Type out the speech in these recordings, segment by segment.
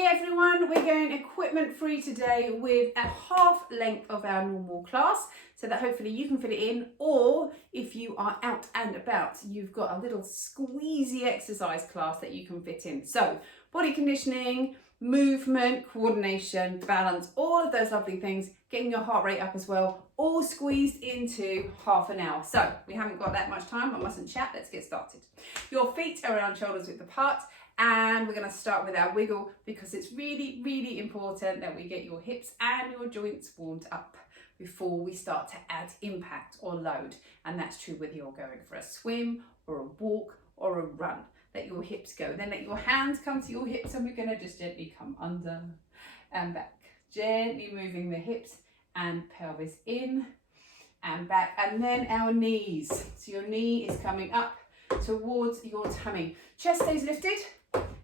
Hey everyone, we're going equipment free today with a half length of our normal class so that hopefully you can fit it in, or if you are out and about, you've got a little squeezy exercise class that you can fit in. So body conditioning, movement, coordination, balance, all of those lovely things, getting your heart rate up as well, all squeezed into half an hour. So we haven't got that much time, I mustn't chat, let's get started. Your feet are around shoulders width apart. And we're going to start with our wiggle because it's really, really important that we get your hips and your joints warmed up before we start to add impact or load. And that's true whether you're going for a swim or a walk or a run. Let your hips go. Then let your hands come to your hips and we're going to just gently come under and back. Gently moving the hips and pelvis in and back. And then our knees. So your knee is coming up towards your tummy. Chest stays lifted.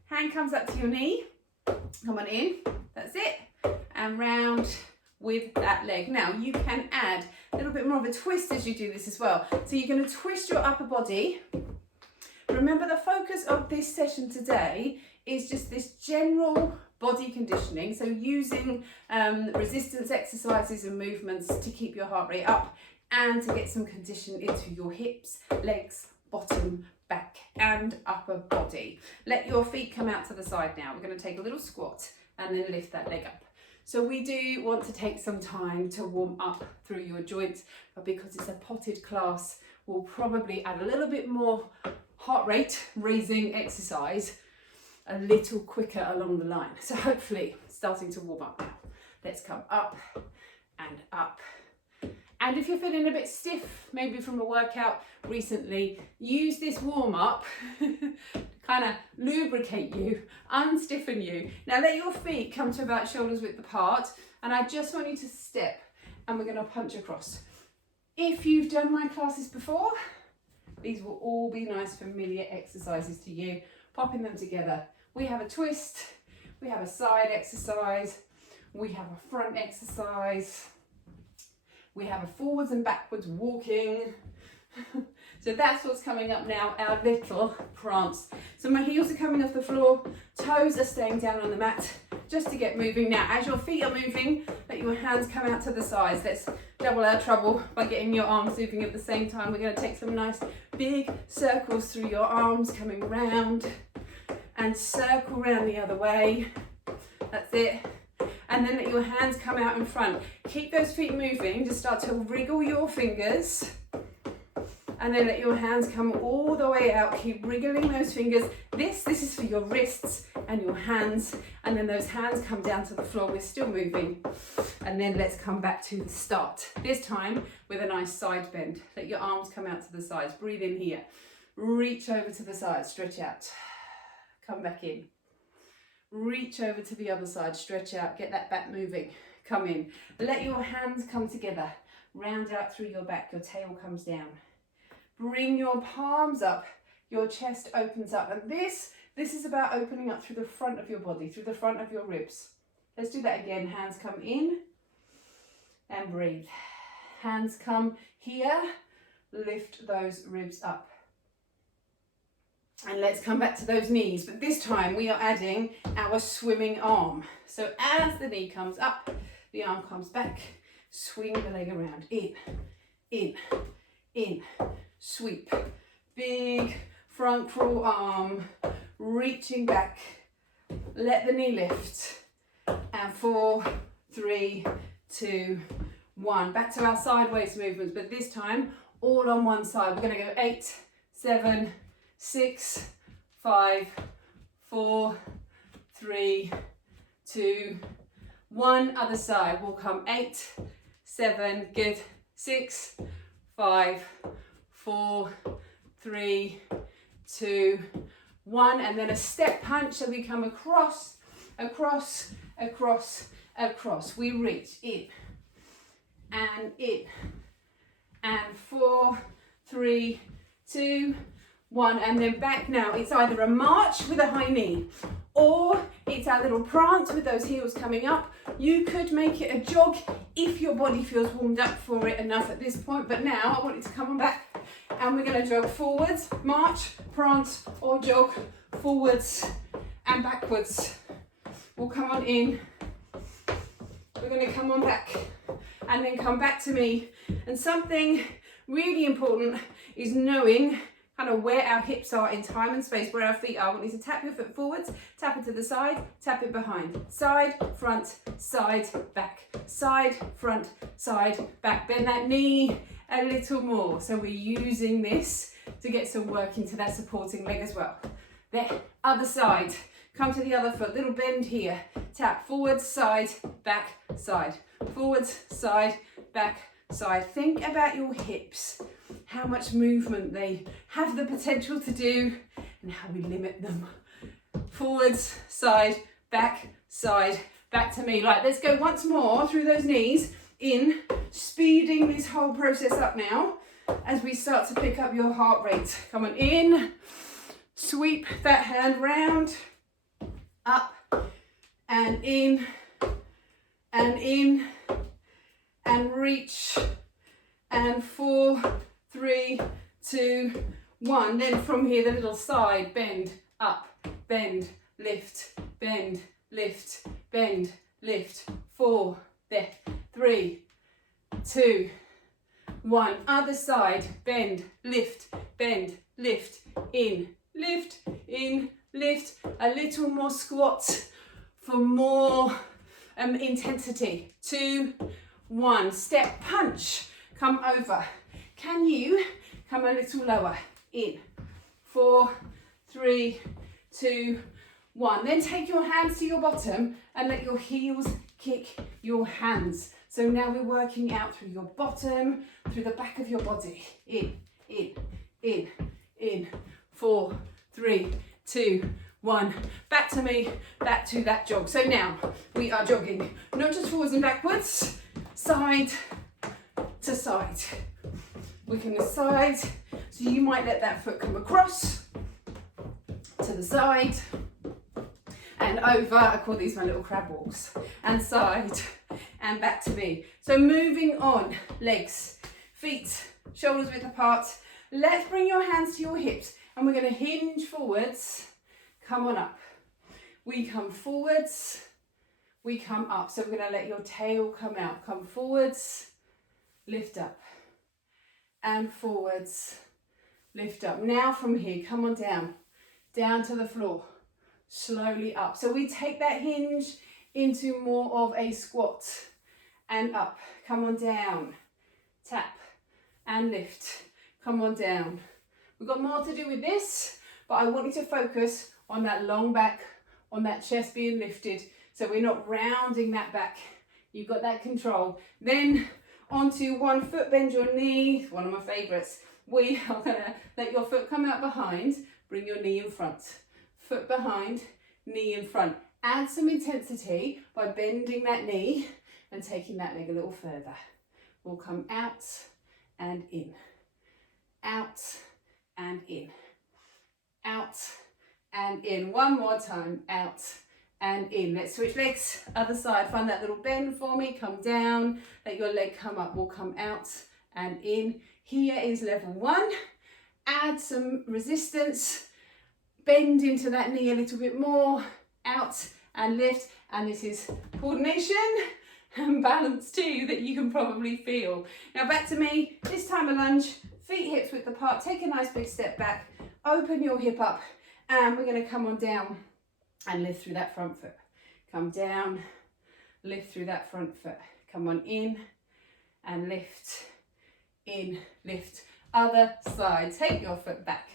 Hand comes up to your knee, come on in, that's it, and round with that leg. Now you can add a little bit more of a twist as you do this as well. So you're going to twist your upper body. Remember, the focus of this session today is just this general body conditioning, so using resistance exercises and movements to keep your heart rate up and to get some condition into your hips, legs, bottom, back and upper body. Let your feet come out to the side now. We're going to take a little squat and then lift that leg up. So we do want to take some time to warm up through your joints, but because it's a potted class, we'll probably add a little bit more heart rate raising exercise a little quicker along the line. So hopefully starting to warm up now. Let's come up and up. And if you're feeling a bit stiff, maybe from a workout recently, use this warm-up to kind of lubricate you, unstiffen you. Now let your feet come to about shoulders width apart, and I just want you to step, and we're going to punch across. If you've done my classes before, these will all be nice familiar exercises to you. Popping them together. We have a twist, we have a side exercise, we have a front exercise, we have a forwards and backwards walking. So that's what's coming up now, our little prance. So my heels are coming off the floor, toes are staying down on the mat, just to get moving. Now, as your feet are moving, let your hands come out to the sides. Let's double our trouble by getting your arms moving at the same time. We're going to take some nice big circles through your arms, coming round and circle round the other way. That's it. And then let your hands come out in front. Keep those feet moving, just start to wriggle your fingers. And then let your hands come all the way out, keep wriggling those fingers. This is for your wrists and your hands. And then those hands come down to the floor, we're still moving. And then let's come back to the start. This time with a nice side bend. Let your arms come out to the sides, breathe in here. Reach over to the side, stretch out. Come back in. Reach over to the other side, stretch out, get that back moving, come in. Let your hands come together, round out through your back, your tail comes down. Bring your palms up, your chest opens up. And this is about opening up through the front of your body, through the front of your ribs. Let's do that again. Hands come in and breathe. Hands come here, lift those ribs up. And let's come back to those knees, but this time we are adding our swimming arm. So as the knee comes up, the arm comes back, swing the leg around, in, sweep. Big front crawl arm, reaching back, let the knee lift, and 4, 3, 2, 1. Back to our sideways movements, but this time all on one side. We're gonna go 8, 7, 6, 5, 4, 3, 2, 1. Other side. We'll come 8, 7, good. 6, 5, 4, 3, 2, 1. And then a step punch. So we come across, across, across, across. We reach in, and 4, 3, 2, 1, and then back. Now it's either a march with a high knee or it's our little prance with those heels coming up. You could make it a jog if your body feels warmed up for it enough at this point, but now I want you to come on back and we're going to jog forwards, march, prance or jog forwards and backwards. We'll come on in. We're going to come on back and then come back to me. And something really important is knowing kind of where our hips are in time and space, where our feet are. I want you to tap your foot forwards, tap it to the side, tap it behind. Side, front, side, back. Side, front, side, back. Bend that knee a little more. So we're using this to get some work into that supporting leg as well. There, other side. Come to the other foot, little bend here. Tap forwards, side, back, side. Forwards, side, back, side. Think about your hips, how much movement they have the potential to do and how we limit them. Forwards, side, back to me. Right, let's go once more through those knees, in, speeding this whole process up now as we start to pick up your heart rate. Come on, in, sweep that hand round, up, and in, and reach, and 4, 3, 2, 1. Then from here, the little side bend, up, bend, lift, bend, lift, bend, lift. 4, there, 3, 2, 1. Other side, bend, lift, in, lift. A little more squat for more intensity. 2, 1. Step, punch, come over. Can you come a little lower? In, 4, 3, 2, 1. Then take your hands to your bottom and let your heels kick your hands. So now we're working out through your bottom, through the back of your body. In. 4, 3, 2, 1. Back to me, back to that jog. So now we are jogging, not just forwards and backwards, side to side. We can side, so you might let that foot come across to the side and over. I call these my little crab walks. And side and back to me. So moving on, legs, feet, shoulders width apart. Let's bring your hands to your hips and we're going to hinge forwards. Come on up. We come forwards, we come up. So we're going to let your tail come out. Come forwards, lift up, and forwards, lift up. Now from here, come on down to the floor, slowly up. So we take that hinge into more of a squat and up. Come on down, tap and lift. Come on down. We've got more to do with this, but I want you to focus on that long back, on that chest being lifted, so we're not rounding that back. You've got that control. Then onto one foot, bend your knee, one of my favourites. We are going to let your foot come out behind, bring your knee in front. Foot behind, knee in front. Add some intensity by bending that knee and taking that leg a little further. We'll come out and in, out and in, out and in. One more time, out and in. Let's switch legs, other side. Find that little bend for me, come down, let your leg come up. We'll come out and in. Here is level 1. Add some resistance, bend into that knee a little bit more, out and lift. And this is coordination and balance too that you can probably feel. Now back to me, this time a lunge, feet hips width apart. Take a nice big step back, open your hip up, and we're going to come on down and lift through that front foot. Come down, lift through that front foot. Come on in and lift, in, lift. Other side, take your foot back.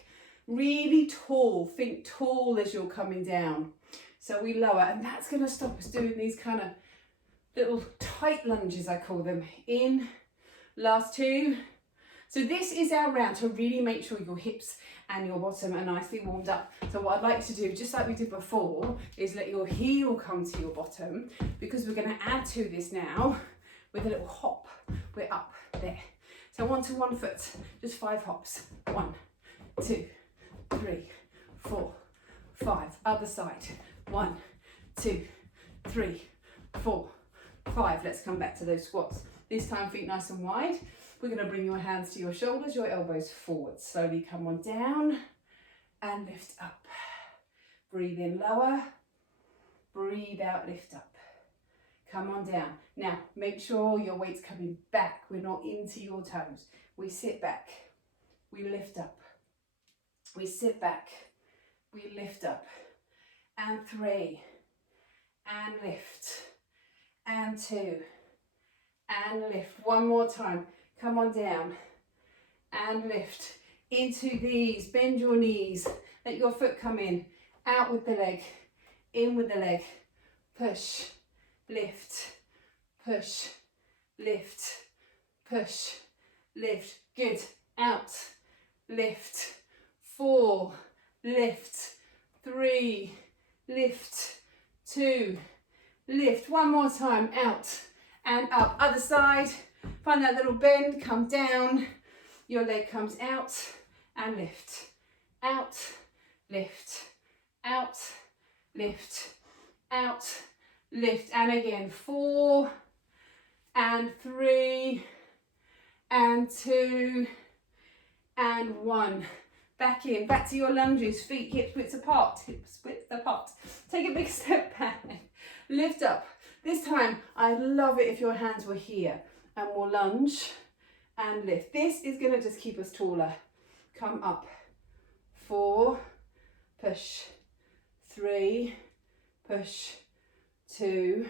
Really tall, think tall as you're coming down. So we lower, and that's going to stop us doing these kind of little tight lunges, I call them. In, last 2. So this is our round to really make sure your hips and your bottom are nicely warmed up. So what I'd like you to do, just like we did before, is let your heel come to your bottom, because we're going to add to this now with a little hop. We're up there. So onto one foot, just 5 hops. 1, 2, 3, 4, 5. Other side. 1, 2, 3, 4, 5. Let's come back to those squats. This time feet nice and wide. We're going to bring your hands to your shoulders, your elbows forward. Slowly come on down and lift up. Breathe in lower breathe out, lift up. Come on down. Now, make sure your weight's coming back. We're not into your toes. We sit back. We lift up. We sit back. We lift up. And 3. And lift. And 2. And lift. One more time. Come on down. And lift. Into these. Bend your knees. Let your foot come in. Out with the leg. In with the leg. Push. Lift. Push. Lift. Push. Lift. Good. Out. Lift. 4. Lift. 3. Lift. 2. Lift. One more time. Out and up. Other side. Find that little bend. Come down. Your leg comes out and lift. Out. Lift. Out. Lift. Out. Lift. And again. 4 and 3 and 2 and 1. Back in, back to your lunges, feet hip width apart, hips width apart. Take a big step back, lift up. This time, I love it if your hands were here, and we'll lunge and lift. This is gonna just keep us taller. Come up, 4, push, 3, push, 2,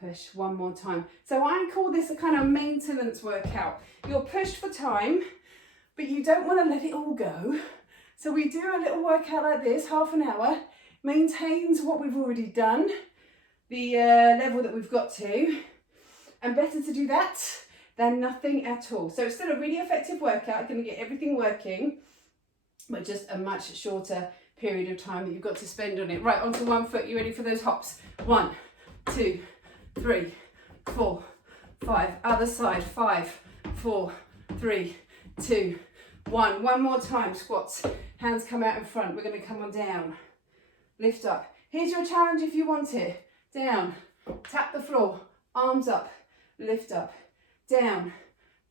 push. One more time. So I call this a kind of maintenance workout. You're pushed for time, but you don't want to let it all go. So we do a little workout like this, half an hour, maintains what we've already done, the level that we've got to, and better to do that than nothing at all. So it's still a really effective workout, going to get everything working, but just a much shorter period of time that you've got to spend on it. Right, onto one foot. You ready for those hops? 1, 2, 3, 4, 5. Other side. 5, 4, 3, 2, 1. One more time. Squats. Hands come out in front. We're going to come on down. Lift up. Here's your challenge if you want it. Down. Tap the floor. Arms up. Lift up. Down.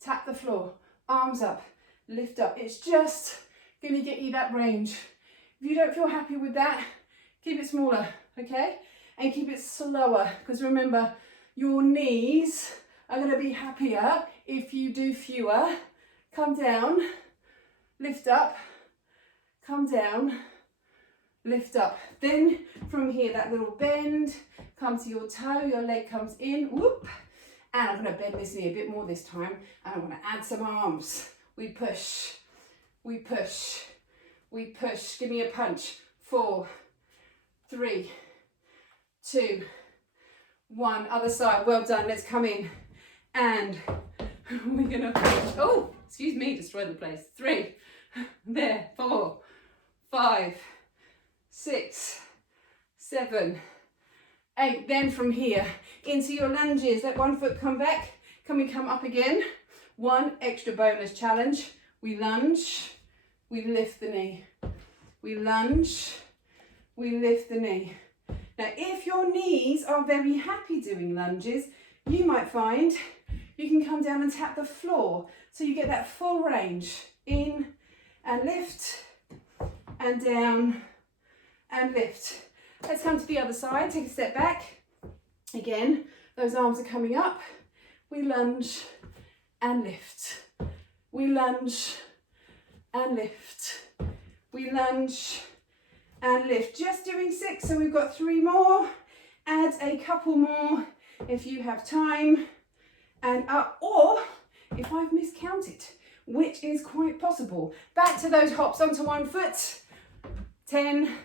Tap the floor. Arms up. Lift up. It's just going to get you that range. If you don't feel happy with that, keep it smaller, okay? And keep it slower, because remember, your knees are going to be happier if you do fewer. Come down, lift up, come down, lift up. Then from here, that little bend, come to your toe, your leg comes in, whoop. And I'm going to bend this knee a bit more this time, and I'm going to add some arms. We push, we push, we push. Give me a punch. 4, 3, 2, 1. Other side. Well done. Let's come in. And we're going to push. Oh, excuse me, destroyed the place. 3. There. 4, 5, 6, 7, 8. Then from here into your lunges. Let one foot come back. Can we come up again? One extra bonus challenge. We lunge. We lift the knee. We lunge. We lift the knee. Now, if your knees are very happy doing lunges, you might find you can come down and tap the floor. So you get that full range. In and lift, and down and lift. Let's come to the other side. Take a step back. Again, those arms are coming up. We lunge and lift. We lunge and lift. We lunge and lift. Just doing 6, so we've got 3 more. Add a couple more if you have time. And up, or if I've miscounted, which is quite possible. Back to those hops onto one foot. 10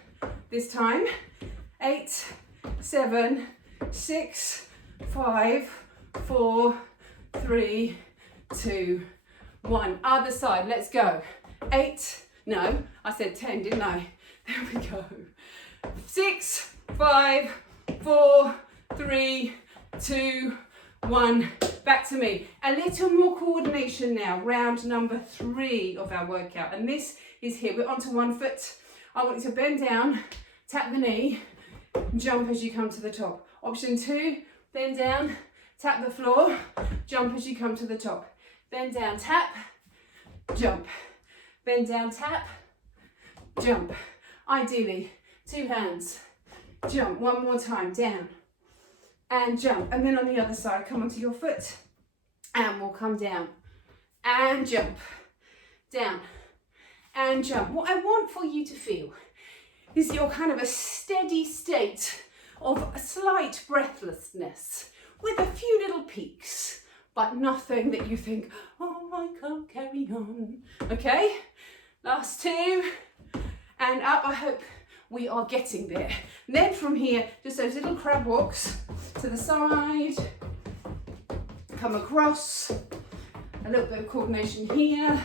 this time. 8, 7, 6, 5, 4, 3, 2, 1. Other side, let's go. 8, no, I said 10, didn't I? There we go. 6, 5, 4, 3, 2, 1. Back to me. A little more coordination now. Round number 3 of our workout. And this is here. We're onto one foot. I want you to bend down, tap the knee, jump as you come to the top. Option 2, bend down, tap the floor, jump as you come to the top. Bend down, tap, jump. Bend down, tap, jump. Ideally, 2 hands. jump. One more time, down and jump. And then on the other side, come onto your foot and we'll come down and jump, down and jump. What I want for you to feel is you're kind of a steady state of a slight breathlessness with a few little peaks, but nothing that you think, oh, I can't carry on. Okay, last two, and up. I hope we are getting there. And then from here, just those little crab walks to the side, come across, a little bit of coordination here,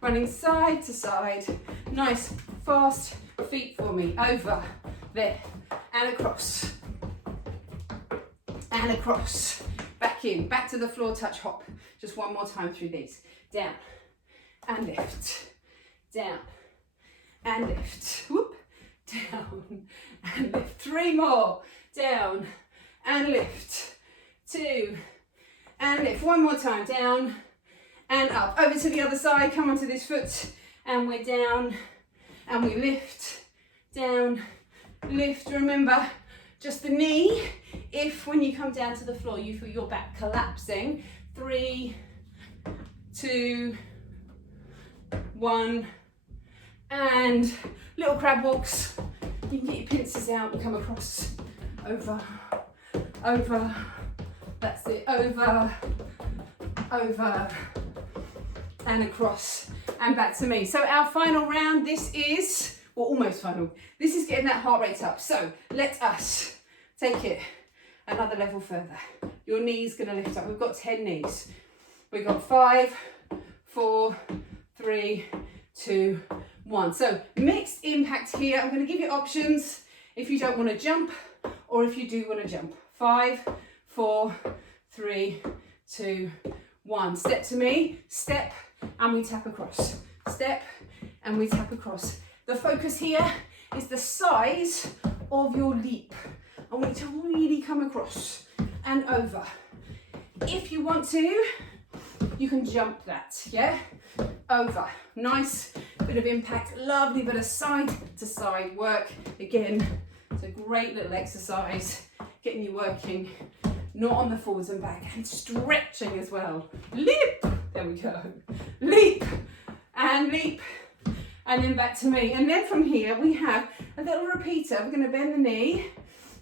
running side to side, nice fast feet for me, over, there, and across, back in, back to the floor touch hop, just one more time through these, down, and lift, down, and lift, whoop, down, and lift, three more, down, and lift, two, and lift, one more time, down, and up, over to the other side, come onto this foot, and we're down, and we lift, down, lift, remember, just the knee, if when you come down to the floor, you feel your back collapsing, 3, 2, 1, and little crab walks, you can get your pincers out and come across, over, over, that's it, over, and across, and back to me. So our final round, this is, well, almost final, this is getting that heart rate up. So let us take it another level further. Your knee's gonna lift up. We've got 10 knees. We've got 5, 4, 3, 2, 1. So mixed impact here. I'm gonna give you options if you don't wanna jump or if you do wanna jump. 5, 4, 3, 2, 1. Step to me, step, and we tap across. Step, and we tap across. The focus here is the size of your leap. I want you to really come across and over. If you want to, you can jump that, yeah? Over. Nice bit of impact, lovely bit of side to side work. Again, it's a great little exercise, getting you working, not on the forwards and back, and stretching as well. Leap, there we go. Leap, and then back to me. And then from here, we have a little repeater. We're gonna bend the knee.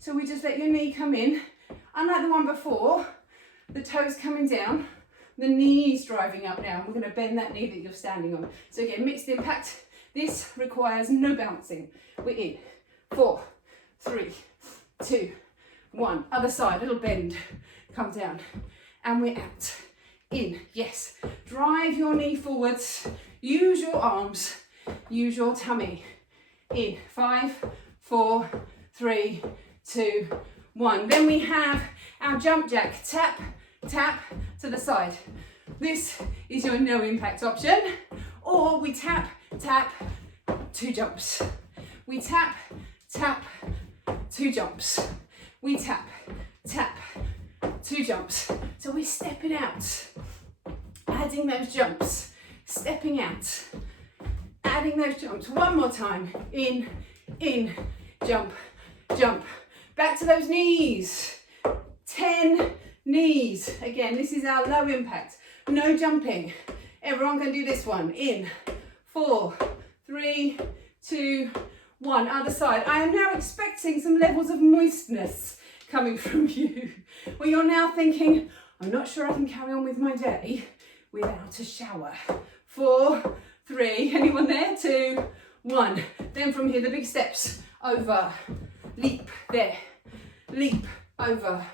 So we just let your knee come in. Unlike the one before, the toes coming down, the knees driving up now. We're gonna bend that knee that you're standing on. So again, mixed impact. This requires no bouncing. We're in, 4, 3, 2, 1. Other side, little bend, come down. And we're out, in, yes. Drive your knee forwards, use your arms, use your tummy. In, 5, 4, 3, 2, 1. Then we have our jump jack. Tap, tap to the side. This is your no impact option. Or we tap, tap, 2 jumps. We tap, tap, 2 jumps. We tap, tap, 2 jumps. So we're stepping out, adding those jumps, stepping out, adding those jumps. One more time. In, jump, jump. Back to those knees. 10 knees. Again, this is our low impact. No jumping. Everyone can do this one. In, 4, 3, 2, 1. Other side. I am now expecting some levels of moistness coming from you. Where you're now thinking, I'm not sure I can carry on with my day without a shower. 4, 3, anyone there? 2, 1. Then from here, the big steps. Over, leap, there, leap, over,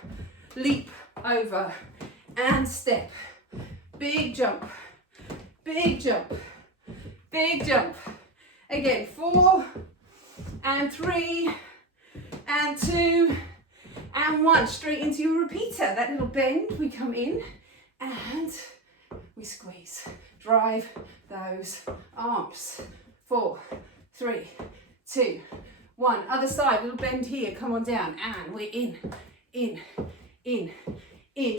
and step. Big jump, big jump, big jump. Again, 4, and 3, and 2, and 1. Straight into your repeater. That little bend, we come in, and we squeeze. Drive those arms. 4, 3, 2, 1. Other side, little bend here, come on down, and we're in.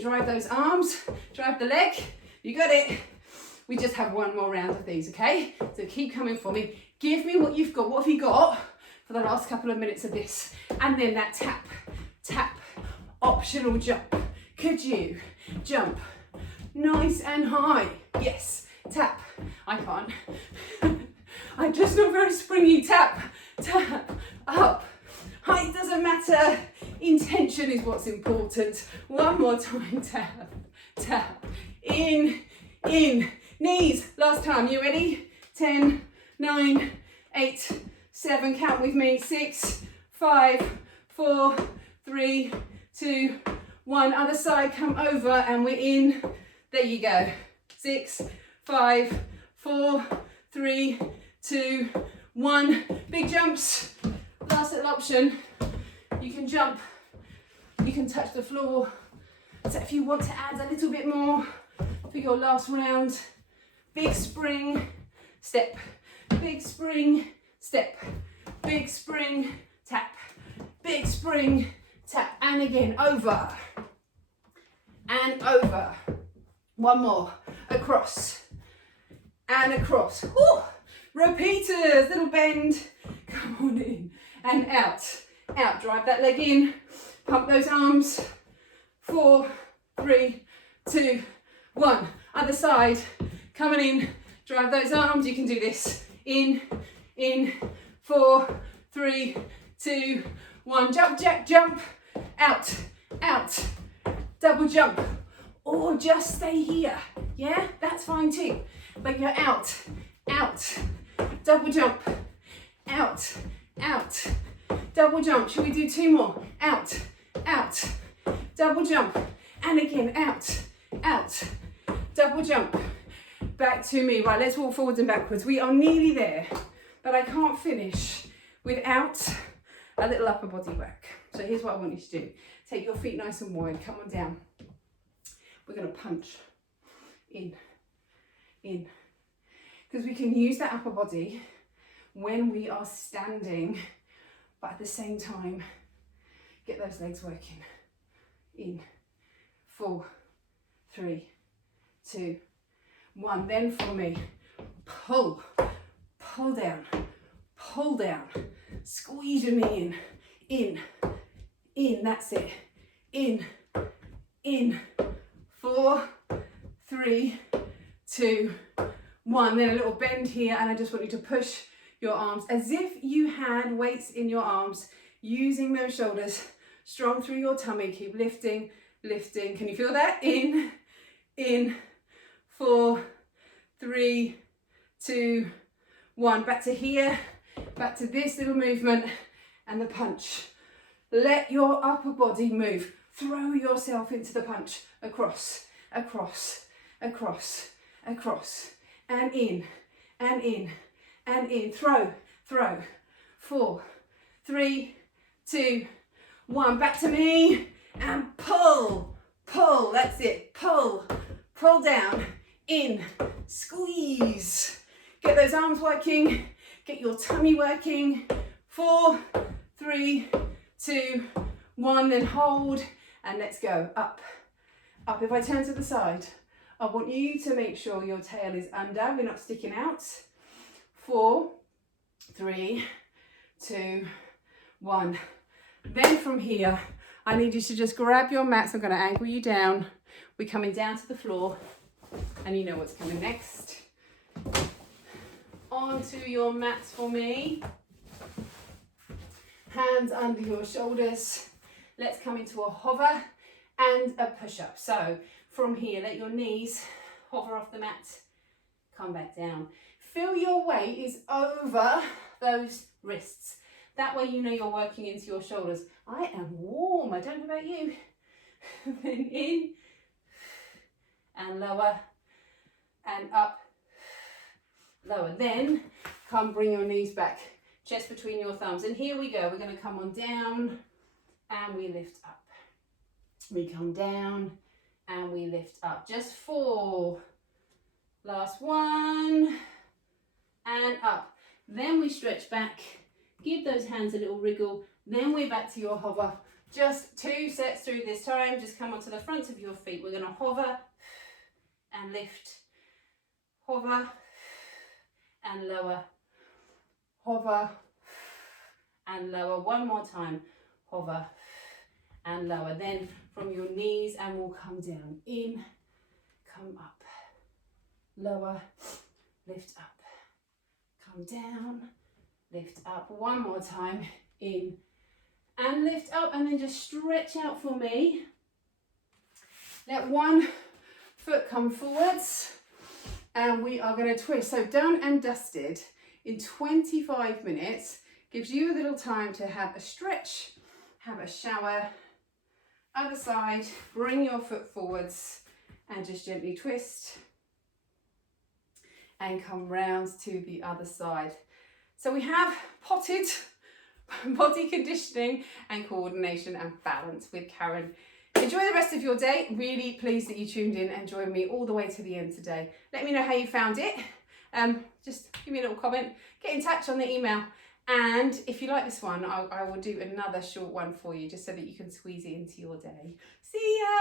Drive those arms, drive the leg, you got it. We just have one more round of these, okay? So keep coming for me. Give me what you've got. What have you got? for the last couple of minutes of this. And then that tap, tap, optional jump. Could you jump nice and high? Yes, tap. I can't. I'm just not very springy. Tap, tap, up. Height doesn't matter. Intention is what's important. One more time. Tap, tap. In, in. Knees. Last time. You ready? 10, 9, 8, 7. Count with me. 6, 5, 4, 3, 2, 1. Other side. Come over and we're in. There you go. 6, 5, 4, 3, 2, 1. Big jumps. Last little option. You can jump. You can touch the floor. So if you want to add a little bit more for your last round, big spring, step. Big spring, step. Big spring, tap. Big spring, tap. And again, over. And over. One more. Across. And across. Woo! Repeaters. Little bend. Come on in. And out. Out. Drive that leg in. Pump those arms. 4, 3, 2, 1. Other side. Coming in. Drive those arms. You can do this. In. 4, 3, 2, 1. Jump, jack, jump. Out. Out. Double jump. Or just stay here. Yeah, that's fine too. But you're out. Out. Double jump. Out. Out. Double jump. Should we do 2 more? Out. Out. Double jump. And again, out. Out. Double jump. Back to me. Right, let's walk forwards and backwards. We are nearly there, but I can't finish without a little upper body work. So here's what I want you to do. Take your feet nice and wide. Come on down. We're going to punch in. Because we can use that upper body when we are standing, but at the same time, get those legs working. In. 4, 3, 2, 1. Then from me, pull down, squeeze your knee in, that's it, in, 4, 3, 2, 1. Then a little bend here, and I just want you to push your arms as if you had weights in your arms, using those shoulders strong through your tummy. Keep lifting. Can you feel that? In, 4, 3, 2, 1. Back to here, back to this little movement, and the punch. Let your upper body move. Throw yourself into the punch. Across, and in. Throw. 4, 3, 2, 1. Back to me, and pull. That's it. Pull down. In. Squeeze. Get those arms working. Get your tummy working. 4, 3, 2, 1. Then hold, and let's go. Up. If I turn to the side, I want you to make sure your tail is under. We're not sticking out. 4, 3, 2, 1. Then from here, I need you to just grab your mats. I'm going to angle you down. We're coming down to the floor, and you know what's coming next. Onto your mats for me. Hands under your shoulders. Let's come into a hover and a push-up. So from here, let your knees hover off the mat. Come back down. Feel your weight is over those wrists. That way you know you're working into your shoulders. I am warm. I don't know about you. Then in and lower and up, lower. Then come bring your knees back, chest between your thumbs. And here we go. We're going to come on down and we lift up. We come down and we lift up. Just 4. Last 1 and up. Then we stretch back. Give those hands a little wriggle. Then we're back to your hover. Just 2 sets through this time. Just come onto the front of your feet. We're going to hover and lift. Hover and lower. Hover and lower. One more time, hover and lower. Then from your knees, and we'll come down, in, come up, lower, lift up, come down, lift up. One more time, in and lift up, and then just stretch out for me. Let one foot come forwards, and we are going to twist. So done and dusted in 25 minutes. Gives you a little time to have a stretch, have a shower. Other side, bring your foot forwards and just gently twist and come round to the other side. So we have potted body conditioning and coordination and balance with Karen. Enjoy the rest of your day. Really pleased that you tuned in and joined me all the way to the end today. Let me know how you found it. Just give me a little comment. Get in touch on the email. And if you like this one, I will do another short one for you just so that you can squeeze it into your day. See ya!